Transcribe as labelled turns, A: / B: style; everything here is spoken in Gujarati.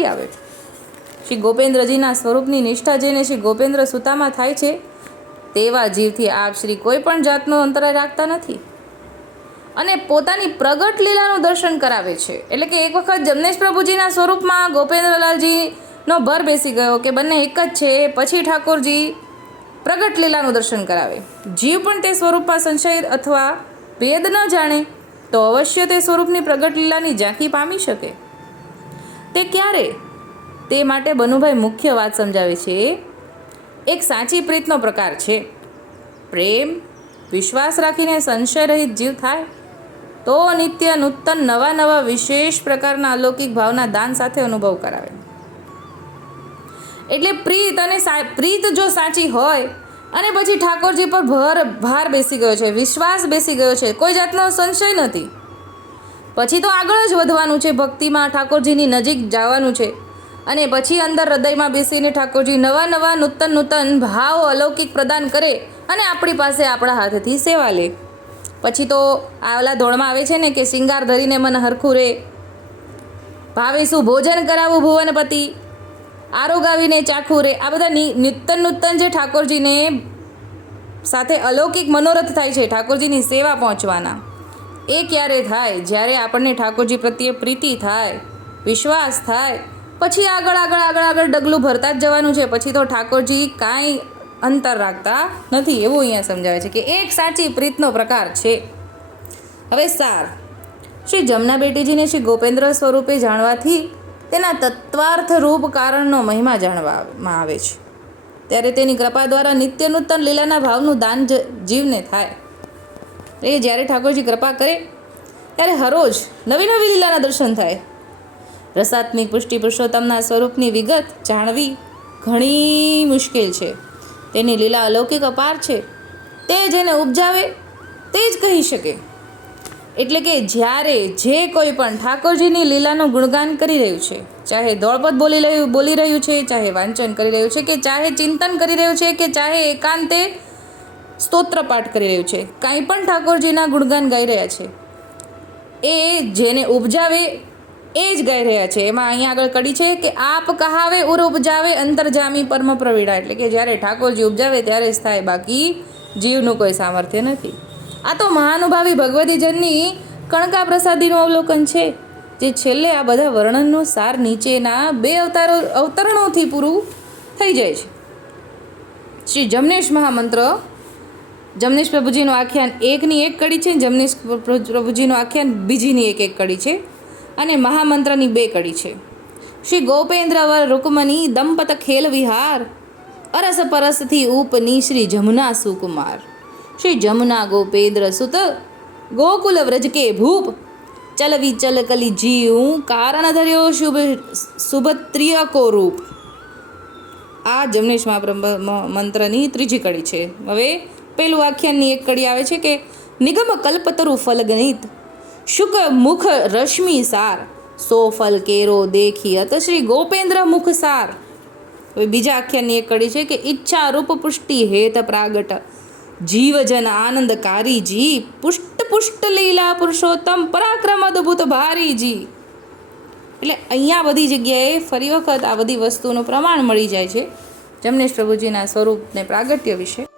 A: મળી આવે છે. શ્રી ગોપેન્દ્રજીના સ્વરૂપની નિષ્ઠા જઈને શ્રી ગોપેન્દ્ર સુતામાં થાય છે, તેવા જીવથી આપ શ્રી કોઈ પણ જાતનો અંતરાય રાખતા નથી. અને પોતાની પ્રગટ લીલાનું દર્શન કરાવે છે. એટલે કે એક વખત જમનેશ પ્રભુજીના સ્વરૂપમાં ગોપેન્દ્રલાલજીનો ભર બેસી ગયો કે બંને એક જ છે, પછી ઠાકોરજી પ્રગટ લીલાનું દર્શન કરાવે. જીવ પણ તે સ્વરૂપમાં સંશય અથવા ભેદ ન જાણે, તો અવશ્ય તે સ્વરૂપની પ્રગટ લીલાની ઝાંખી પામી શકે. તે ક્યારે? તે માટે બનુભાઈ મુખ્ય વાત સમજાવે છે. એક સાચી પ્રીતનો પ્રકાર છે. પ્રેમ, વિશ્વાસ રાખીને સંશય રહિત જીવ થાય, તો નિત્ય નૂતન નવા નવા વિશેષ પ્રકારના અલૌકિક ભાવના દાન સાથે અનુભવ કરાવે. એટલે પ્રીત અને પ્રીત જો સાચી હોય, અને પછી ઠાકોરજી પર ભર, ભાર બેસી ગયો છે, વિશ્વાસ બેસી ગયો છે, કોઈ જાતનો સંશય નથી. પછી તો આગળ જ વધવાનું છે. ભક્તિમાં ઠાકોરજીની નજીક જવાનું છે. અને પછી અંદર હૃદયમાં બેસીને ઠાકોરજી નવા નવા નૂતન નૂતન ભાવ અલૌકિક પ્રદાન કરે અને આપણી પાસે આપણા હાથથી સેવા લે. પછી તો આવેલા ધોળમાં આવે છે ને કે શિંગાર ધરીને મન હરખું રે. ભાવે શું ભોજન કરાવું ભુવનપતિ. આરોગાવીને ચાખું રે. આ બધા નિ- નિત્યન નૂતન જે ઠાકોરજીને સાથે અલૌકિક મનોરથ થાય છે, ઠાકોરજીની સેવા પહોંચવાના. એ ક્યારે થાય? જ્યારે આપણને ઠાકોરજી પ્રત્યે પ્રીતિ થાય, વિશ્વાસ થાય, પછી આગળ આગળ આગળ આગળ ડગલું ભરતા જ જવાનું છે. પછી તો ઠાકોરજી કાંઈ અંતર રાખતા નથી. એવું અહીંયા સમજાવે છે કે એક સાચી પ્રીતનો પ્રકાર છે. હવે સાર. શ્રી જમના બેટીજીને શ્રી ગોપેન્દ્ર સ્વરૂપે જાણવાથી તેના તત્વાર્થ રૂપ કારણનો મહિમા જાણવામાં આવે છે. ત્યારે તેની કૃપા દ્વારા નિત્ય નૂતન લીલાના ભાવનું દાન જીવને થાય. એ જ્યારે ઠાકોરજી કૃપા કરે, ત્યારે હરોજ નવી નવી લીલાના દર્શન થાય. રસાત્મિક પુષ્ટિ પુરુષોત્તમના સ્વરૂપની વિગત જાણવી ઘણી મુશ્કેલ છે. તેની લીલા અલૌકિક અપાર છે. તે જેને ઉપજાવે, તે જ કહી શકે. એટલે કે જ્યારે જે કોઈ પણ ઠાકોરજીની લીલાનું ગુણગાન કરી રહ્યું છે, ચાહે દોડપદ બોલી રહ્યું બોલી રહ્યું છે, ચાહે વાંચન કરી રહ્યું છે, કે ચાહે ચિંતન કરી રહ્યું છે, કે ચાહે એકાંતે સ્તોત્ર પાઠ કરી રહ્યું છે. કાંઈ પણ ઠાકોરજીના ગુણગાન ગાઈ રહ્યા છે. એ જેને ઉપજાવે એ જ ગાઈ રહ્યા છે. એમાં અહીંયા આગળ કડી છે કે આપ કહાવે ઉર ઉપજાવે અંતરજામી પરમ પ્રવીણા. એટલે કે જ્યારે ઠાકોરજી ઉપજાવે ત્યારે જ થાય બાકી જીવનું કોઈ સામર્થ્ય નથી. આ તો મહાનુભાવી ભગવતીજનની કણકા પ્રસાદીનું અવલોકન છે, જે છેલ્લે આ બધા વર્ણનનો સાર નીચેના બે અવતારો, અવતરણોથી પૂરું થઈ જાય છે. શ્રી જમનેશ મહામંત્ર જમનેશ પ્રભુજીનું આખ્યાન એકની એક કડી છે, જમનેશ પ્રભુજીનું આખ્યાન બીજીની એક એક કડી છે અને મહામંત્રની બે કડી છે. શ્રી ગોપેન્દ્રવર રૂકમની દંપત ખેલ વિહાર, અરસ પરસથી ઉપની શ્રી જમુના સુકુમાર. શ્રી જમુના ગોપેન્દ્ર સુત, ગોકુલ વ્રજ કે ભૂપ ચલવી ચલકલી જીવ કારણ ધર્યો શુભ સુભત્રિય કો રૂપ. આ જમનેશ મહાપ્રભ મંત્રની ત્રીજી કડી છે. હવે પેલું આખ્યાનની એક કડી આવે છે કે, નિગમ કલ્પતરુ ફલગણિત શુક મુખ રશ્મિ સાર, સો ફલ કેરો દેખી અત શ્રી ગોપેન્દ્ર મુખ સાર. હવે બીજા આખ્યાનની એક કડી છે કે, ઈચ્છા રૂપ પુષ્ટિ હેત પ્રાગટ જીવજન આનંદકારી જી, પુષ્ટ પુષ્ટ લીલા પુરુષોત્તમ પરાક્રમ અદ્ભુત ભારી જી. એટલે અહીંયા બધી જગ્યાએ ફરી વખત આ બધી વસ્તુનું પ્રમાણ મળી જાય છે. જમનેશ પ્રભુજીના સ્વરૂપને પ્રાગટ્ય વિશે